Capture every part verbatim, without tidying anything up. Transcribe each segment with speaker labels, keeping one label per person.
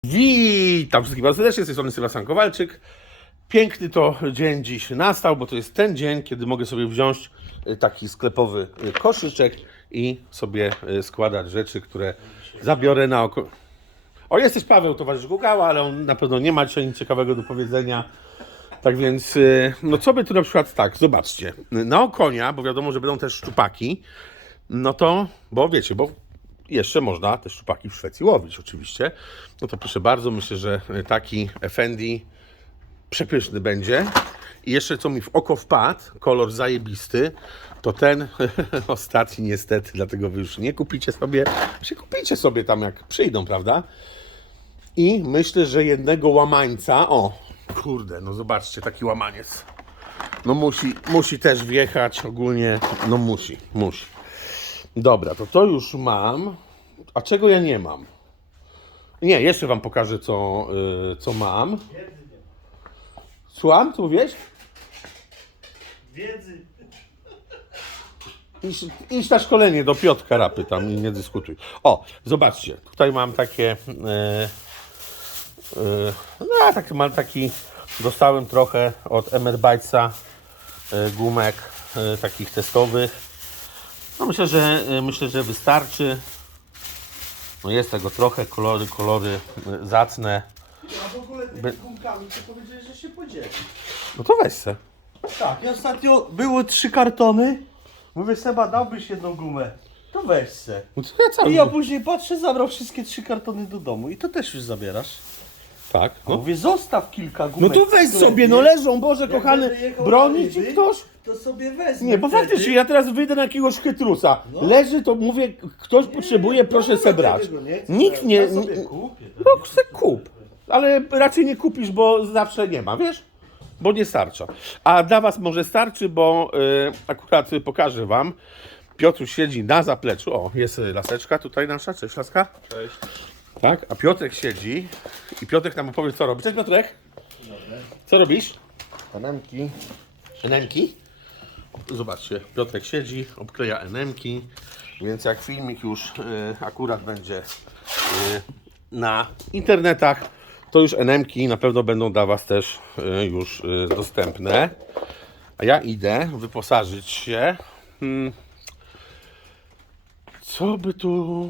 Speaker 1: Witam wszystkich bardzo serdecznie, z tej strony Sebastian Kowalczyk. Piękny to dzień dziś nastał, bo to jest ten dzień, kiedy mogę sobie wziąć taki sklepowy koszyczek i sobie składać rzeczy, które zabiorę na oko. O, jesteś Paweł, towarzysz Gugała, ale on na pewno nie ma dzisiaj nic ciekawego do powiedzenia. Tak więc, no co by tu na przykład tak, zobaczcie, na okonia, bo wiadomo, że będą też szczupaki, no to, bo wiecie, bo jeszcze można te szczupaki w Szwecji łowić oczywiście. No to proszę bardzo, myślę, że taki Effendi przepyszny będzie. I jeszcze co mi w oko wpadł, kolor zajebisty, to ten ostatni niestety, dlatego wy już nie kupicie sobie, się kupicie sobie tam jak przyjdą, prawda? I myślę, że jednego łamańca, o kurde, no zobaczcie, taki łamaniec. No musi, musi też wjechać ogólnie, no musi, musi. Dobra, to to już mam. A czego ja nie mam? Nie, jeszcze wam pokażę, co, yy, co mam. Słucham? Co mówisz?
Speaker 2: Wiedzy.
Speaker 1: Idź, idź na szkolenie do Piotrka Rapy tam i nie dyskutuj. O, zobaczcie, tutaj mam takie... Yy, yy, no, tak, mam taki... Dostałem trochę od Emerbajca yy, gumek yy, takich testowych. No myślę, że myślę, że wystarczy. No jest tego trochę, kolory, kolory zacne.
Speaker 2: A w ogóle tymi
Speaker 1: By...
Speaker 2: gumkami to powiedziałeś, że się podzieli.
Speaker 1: No to weź se.
Speaker 2: Tak, i ostatnio było trzy kartony. Mówię, Seba, dałbyś jedną gumę. To weź se.
Speaker 1: No to ja cały...
Speaker 2: I ja później patrzę, zabrał wszystkie trzy kartony do domu. I to też już zabierasz.
Speaker 1: Tak.
Speaker 2: No.
Speaker 1: No,
Speaker 2: Mówię, zostaw kilka
Speaker 1: no
Speaker 2: gumek.
Speaker 1: to weź
Speaker 2: w
Speaker 1: sobie,
Speaker 2: sklepie.
Speaker 1: no leżą, Boże
Speaker 2: Jak
Speaker 1: kochany,
Speaker 2: będę jechał
Speaker 1: broni
Speaker 2: na
Speaker 1: ci
Speaker 2: ryby,
Speaker 1: ktoś?
Speaker 2: To sobie wezmę.
Speaker 1: Nie, bo
Speaker 2: wtedy.
Speaker 1: faktycznie ja teraz wyjdę na jakiegoś chytrusa.
Speaker 2: No.
Speaker 1: Leży, to mówię, ktoś potrzebuje, proszę se brać. Nikt nie...
Speaker 2: Ja sobie kupię.
Speaker 1: No se kup. Ale raczej nie kupisz, bo zawsze nie ma, wiesz? Bo nie starcza. A dla was może starczy, bo y, akurat pokażę wam. Piotruś siedzi na zapleczu. O, jest laseczka tutaj nasza. Cześć, laska.
Speaker 2: Cześć.
Speaker 1: Tak, a Piotrek siedzi i Piotrek nam opowie, co robi. Cześć, Piotrek. Co robisz?
Speaker 2: Panemki.
Speaker 1: Enemki. Zobaczcie, Piotrek siedzi, obkleja enemki, więc jak filmik już y, akurat będzie y, na internetach, to już enemki na pewno będą dla was też y, już y, dostępne. A ja idę wyposażyć się. Hmm. Co by tu...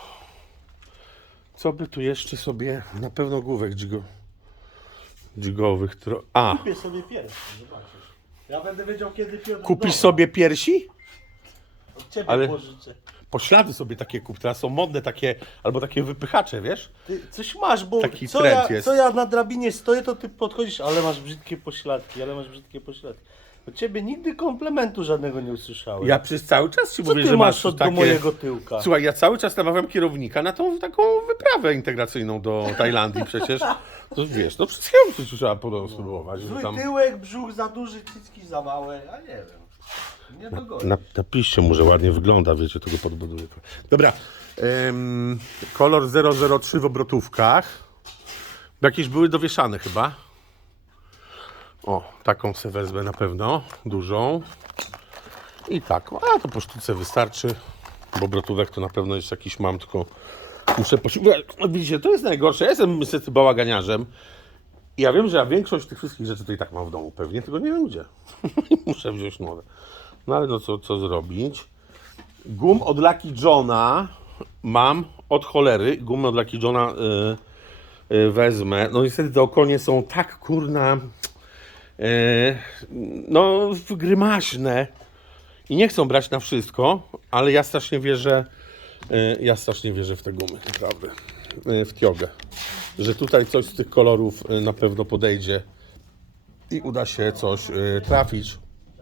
Speaker 1: Co by tu jeszcze sobie... Na pewno główek dźgo, dźgowych... Tro... A!
Speaker 2: Kupię sobie pierwszy, zobaczysz. Ja będę wiedział, kiedy Piotr
Speaker 1: Kupisz
Speaker 2: doda.
Speaker 1: sobie piersi?
Speaker 2: Od ciebie
Speaker 1: ale-
Speaker 2: pożyczę.
Speaker 1: Poślady sobie takie kup, teraz są modne takie, albo takie wypychacze, wiesz?
Speaker 2: Ty coś masz, bo
Speaker 1: Taki
Speaker 2: co,
Speaker 1: trend
Speaker 2: ja,
Speaker 1: jest.
Speaker 2: co ja na drabinie stoję, to ty podchodzisz, ale masz brzydkie pośladki, ale masz brzydkie pośladki. Od ciebie nigdy komplementu żadnego nie usłyszałem.
Speaker 1: Ja przez cały czas ci
Speaker 2: co
Speaker 1: mówię,
Speaker 2: ty
Speaker 1: że
Speaker 2: masz
Speaker 1: masz
Speaker 2: od
Speaker 1: takie...
Speaker 2: do mojego tyłka?
Speaker 1: Słuchaj, ja cały czas namawiam kierownika na tą taką wyprawę integracyjną do Tajlandii przecież. To wiesz, no wszystkiego przecież trzeba podobno spróbować. że
Speaker 2: Zły
Speaker 1: tam...
Speaker 2: tyłek, brzuch za duży, cycki za małe, a nie wiem. Nie dogonię.
Speaker 1: Na, napiszcie mu, że ładnie wygląda, wiecie, tego podbuduję. Dobra, ym, kolor zero zero trzy w obrotówkach. Jakieś były dowieszane chyba. O, taką sobie wezmę na pewno, dużą. I taką, a to po sztuce wystarczy, bo obrotówek to na pewno jeszcze jakiś mam, tylko muszę poszukiwać. No widzicie, to jest najgorsze, ja jestem niestety bałaganiarzem. I ja wiem, że ja większość tych wszystkich rzeczy to i tak mam w domu pewnie, tylko nie wiem gdzie. Muszę wziąć nowe. No ale no co, co zrobić? Gum od Lucky Johna mam od cholery. Gumy od Lucky Johna y, y, wezmę. No niestety te okonie są tak kurna y, no grymaśne i nie chcą brać na wszystko, ale ja strasznie wierzę y, ja strasznie wierzę w te gumy, naprawdę. Y, w tiogę. Że tutaj coś z tych kolorów y, na pewno podejdzie i uda się coś y, trafić.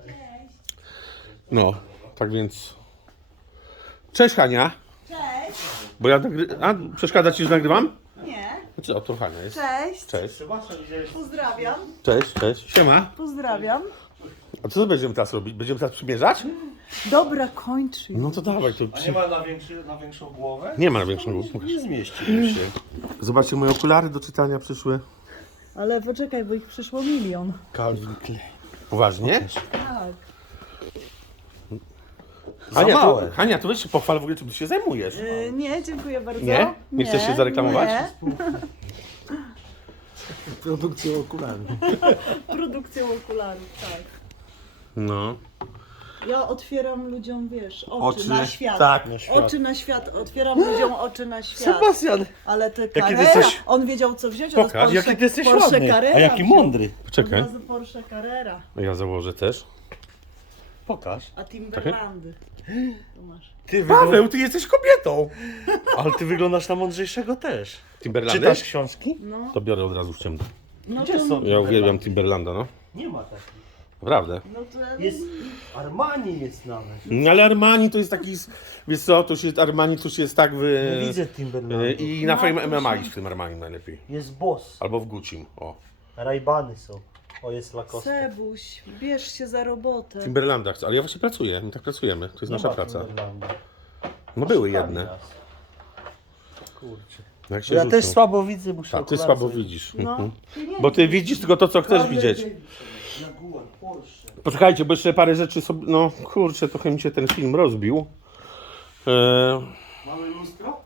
Speaker 1: No, tak więc... Cześć Hania.
Speaker 3: Cześć.
Speaker 1: Bo ja nagry... A, przeszkadza ci, że nagrywam?
Speaker 3: Nie.
Speaker 1: Co, to Hania jest.
Speaker 3: Cześć.
Speaker 1: Cześć.
Speaker 2: Sebastian, widziałeś?
Speaker 3: Pozdrawiam.
Speaker 1: Cześć, cześć. Siema.
Speaker 3: Pozdrawiam.
Speaker 1: A co będziemy teraz robić? Będziemy teraz przymierzać?
Speaker 3: Dobra, kończy.
Speaker 1: No to dawaj, to
Speaker 2: A nie
Speaker 1: przy...
Speaker 2: ma na, większy, na większą głowę?
Speaker 1: Nie ma na większą głowę.
Speaker 2: Nie zmieścił się.
Speaker 1: Zobaczcie, moje okulary do czytania przyszły.
Speaker 3: Ale poczekaj, bo ich przyszło milion.
Speaker 2: Calvin Klein.
Speaker 1: Poważnie?
Speaker 3: Tak.
Speaker 1: Hania, to,
Speaker 2: małe.
Speaker 1: Hania, to weź się pochwal w ogóle, czym ty się zajmujesz.
Speaker 3: Yy, nie, dziękuję bardzo.
Speaker 1: Nie? Nie chcesz się zareklamować?
Speaker 3: Nie.
Speaker 2: Produkcją okularów.
Speaker 3: Produkcją okularów, tak.
Speaker 1: No.
Speaker 3: Ja otwieram ludziom, wiesz, oczy,
Speaker 1: Oczy,
Speaker 3: na świat.
Speaker 1: tak.
Speaker 2: Na świat.
Speaker 3: Oczy na świat. Otwieram ludziom oczy na świat.
Speaker 2: Sebastian,
Speaker 3: Ale te
Speaker 2: ty
Speaker 3: Carrera,
Speaker 2: jesteś-
Speaker 3: on wiedział co wziąć.
Speaker 1: Pokaż,
Speaker 3: od Porsche,
Speaker 2: jaki ty jesteś
Speaker 3: Porsche
Speaker 2: ładny,
Speaker 3: Carrera
Speaker 2: a jaki
Speaker 3: wziął.
Speaker 2: mądry.
Speaker 1: Poczekaj,
Speaker 3: Od razu Porsche Carrera,
Speaker 1: ja założę też.
Speaker 2: Pokaż.
Speaker 3: a Timberlandy. Tu masz.
Speaker 2: Ty
Speaker 1: Paweł, ty jesteś kobietą!
Speaker 2: Ale ty wyglądasz na mądrzejszego też.
Speaker 1: Timberlandy?
Speaker 2: Czytasz książki?
Speaker 3: No,
Speaker 1: To biorę od razu w ciemno.
Speaker 3: no
Speaker 2: Gdzie
Speaker 3: to,
Speaker 2: są?
Speaker 1: Ja uwielbiam Timberlanda, no.
Speaker 2: Nie ma takich.
Speaker 1: Naprawdę.
Speaker 3: no to
Speaker 2: Jest... Armani jest nawet.
Speaker 1: No, ale Armani to jest taki, wiesz co, to się, Armani to się jest tak wy...
Speaker 2: Nie widzę
Speaker 1: y,
Speaker 2: Timberlandu.
Speaker 1: I na
Speaker 3: No,
Speaker 1: Fame
Speaker 3: to
Speaker 1: M M A
Speaker 3: się-
Speaker 1: iść w tym Armani najlepiej.
Speaker 2: Jest Boss.
Speaker 1: Albo w Gucci, o.
Speaker 2: Rajbany są. O, jest Lacoste.
Speaker 3: Sebuś, bierz się za robotę.
Speaker 1: Timberlanda chcę, ale ja właśnie pracuję, my tak pracujemy, to jest
Speaker 2: Nie
Speaker 1: nasza
Speaker 2: ma
Speaker 1: praca.
Speaker 2: Timberlanda.
Speaker 1: No były
Speaker 2: Szukali
Speaker 1: jedne.
Speaker 2: nas. Kurczę.
Speaker 1: Jak się
Speaker 2: Ja
Speaker 1: rzucą.
Speaker 2: też słabo widzę, muszę
Speaker 1: Tak, ty
Speaker 2: okulary
Speaker 1: słabo
Speaker 2: sobie-
Speaker 1: widzisz.
Speaker 3: No,
Speaker 1: Mhm.
Speaker 3: ty nie
Speaker 1: Bo ty widzisz tylko to, co chcesz
Speaker 2: Harley
Speaker 1: widzieć.
Speaker 2: Davidson, Jaguar, Porsche.
Speaker 1: Poczekajcie, bo jeszcze parę rzeczy sobie, no kurczę, trochę mi się ten film rozbił. E,
Speaker 2: Mamy lustro?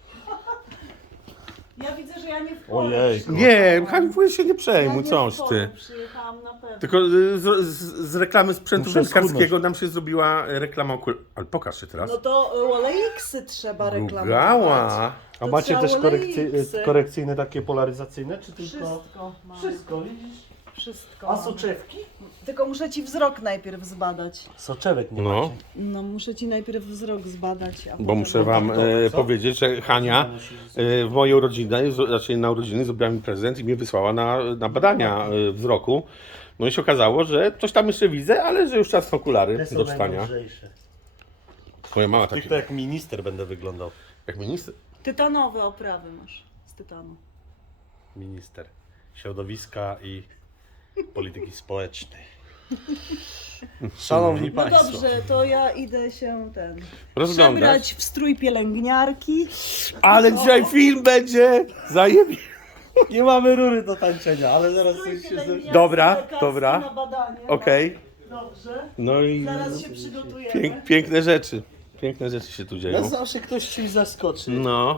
Speaker 3: Ja widzę, że ja nie w
Speaker 2: Ojej.
Speaker 1: nie, Haniu, się nie przejmuj,
Speaker 3: ja
Speaker 1: coś
Speaker 3: nie w
Speaker 1: ty.
Speaker 3: polu Przyjechałam na pewno.
Speaker 1: Tylko y, z, z, z reklamy sprzętu
Speaker 2: Muszę
Speaker 1: wędkarskiego nam się zrobiła reklama okul... Ale pokaż się teraz.
Speaker 3: No to y, olejksy trzeba reklamować.
Speaker 1: Gugała.
Speaker 2: A
Speaker 3: To
Speaker 2: macie
Speaker 3: trzeba
Speaker 2: też korekcy...
Speaker 3: olejksy.
Speaker 2: korekcyjne takie polaryzacyjne, czy tylko...
Speaker 3: Wszystko mam.
Speaker 2: Wszystko, widzisz?
Speaker 3: Wszystko
Speaker 2: A
Speaker 3: mam.
Speaker 2: soczewki?
Speaker 3: Tylko muszę ci wzrok najpierw zbadać.
Speaker 2: Soczewek nie
Speaker 1: No,
Speaker 2: macie.
Speaker 3: No muszę ci najpierw wzrok zbadać. A
Speaker 1: bo
Speaker 3: potem
Speaker 1: muszę wam e,
Speaker 2: co?
Speaker 1: powiedzieć, że Hania e, w mojej urodziny, z- znaczy na urodziny zrobiła mi prezent i mnie wysłała na, na badania e, wzroku. No i się okazało, że coś tam jeszcze widzę, ale że już czas na okulary
Speaker 2: Te są
Speaker 1: do czytania.
Speaker 2: najmądrzejsze.
Speaker 1: Moja mama
Speaker 2: Tych
Speaker 1: takie,
Speaker 2: to jak minister będę wyglądał.
Speaker 1: jak minister.
Speaker 3: Tytanowe oprawy masz z tytanu.
Speaker 2: Minister środowiska i polityki społecznej. Szanowni
Speaker 3: No
Speaker 2: Państwo.
Speaker 3: dobrze, to ja idę się ten
Speaker 1: Rozglądać.
Speaker 3: przebrać w strój pielęgniarki.
Speaker 1: Ale dzisiaj film będzie zajebie.
Speaker 2: Nie mamy rury do tańczenia, ale zaraz
Speaker 3: Strój
Speaker 2: coś się... ze-
Speaker 3: pielęgniarki,
Speaker 1: Dobra,
Speaker 3: lekarski
Speaker 1: dobra.
Speaker 3: na badanie.
Speaker 1: Okej.
Speaker 3: Dobrze.
Speaker 1: No i
Speaker 3: Zaraz się przygotujemy.
Speaker 1: pięk, piękne rzeczy. Piękne rzeczy się tu
Speaker 2: No
Speaker 1: dzieją.
Speaker 2: zawsze ktoś czymś zaskoczy.
Speaker 1: No.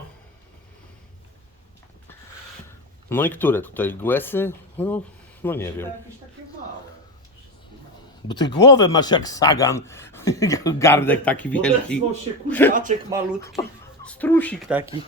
Speaker 1: No i które tutaj? Głesy? No, no nie wiem.
Speaker 2: Jakieś takie małe.
Speaker 1: Bo ty głowę masz jak sagan. Gardek taki wielki.
Speaker 2: Odezwał się kurczaczek malutki. Strusik taki.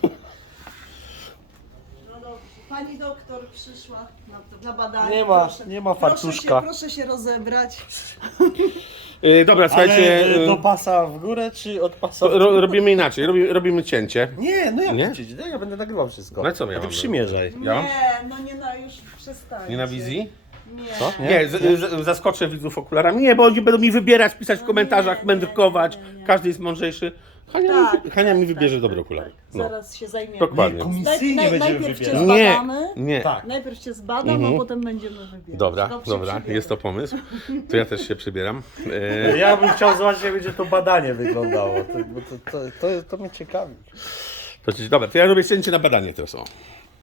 Speaker 3: No dobrze. Pani doktor przyszła na, na badanie.
Speaker 2: Nie ma-
Speaker 3: Proszę-
Speaker 2: nie ma
Speaker 3: proszę
Speaker 2: fartuszka.
Speaker 3: się, proszę się rozebrać.
Speaker 1: Yy, dobra, słuchajcie.
Speaker 2: Ale e, do
Speaker 1: yy,
Speaker 2: pasa w górę, czy od pasa w
Speaker 1: ro, robimy inaczej. Robimy, robimy cięcie.
Speaker 2: Nie, no jak
Speaker 1: Nie?
Speaker 2: chcecie? Ja będę nagrywał wszystko.
Speaker 1: No co ja
Speaker 2: A ty
Speaker 1: mam
Speaker 2: przymierzaj.
Speaker 1: Ja?
Speaker 3: Nie, no nie na już przestań.
Speaker 1: Nie na wizji?
Speaker 3: Nie.
Speaker 2: Co?
Speaker 1: Nie, z, z, zaskoczę widzów okularami. Nie, bo oni będą mi wybierać, pisać w komentarzach,
Speaker 3: nie, nie,
Speaker 1: mędrkować.
Speaker 3: nie, nie, nie.
Speaker 1: Każdy jest mądrzejszy. Hania,
Speaker 3: Tak,
Speaker 1: mi, Hania mi
Speaker 3: tak,
Speaker 1: wybierze
Speaker 3: tak,
Speaker 1: dobre
Speaker 3: tak,
Speaker 1: okulary.
Speaker 3: tak.
Speaker 1: No.
Speaker 3: Zaraz się zajmiemy.
Speaker 1: Dokładnie.
Speaker 2: Nie,
Speaker 3: Naj,
Speaker 2: komisyjnie
Speaker 3: naj,
Speaker 2: będziemy
Speaker 3: najpierw cię
Speaker 2: wybierać.
Speaker 1: Nie,
Speaker 3: zbadamy.
Speaker 1: nie.
Speaker 2: Tak.
Speaker 3: Najpierw cię zbadam,
Speaker 1: Mhm.
Speaker 3: a potem będziemy wybierać.
Speaker 1: Dobra,
Speaker 3: Dobrze,
Speaker 1: dobra,
Speaker 3: przybieram.
Speaker 1: jest to pomysł. To ja też się przybieram. E,
Speaker 2: Ja bym chciał zobaczyć, jak będzie to badanie wyglądało. To, bo to, to, to, to mnie ciekawi.
Speaker 1: to, ci- dobra, to ja robię cięcie na badanie teraz. O.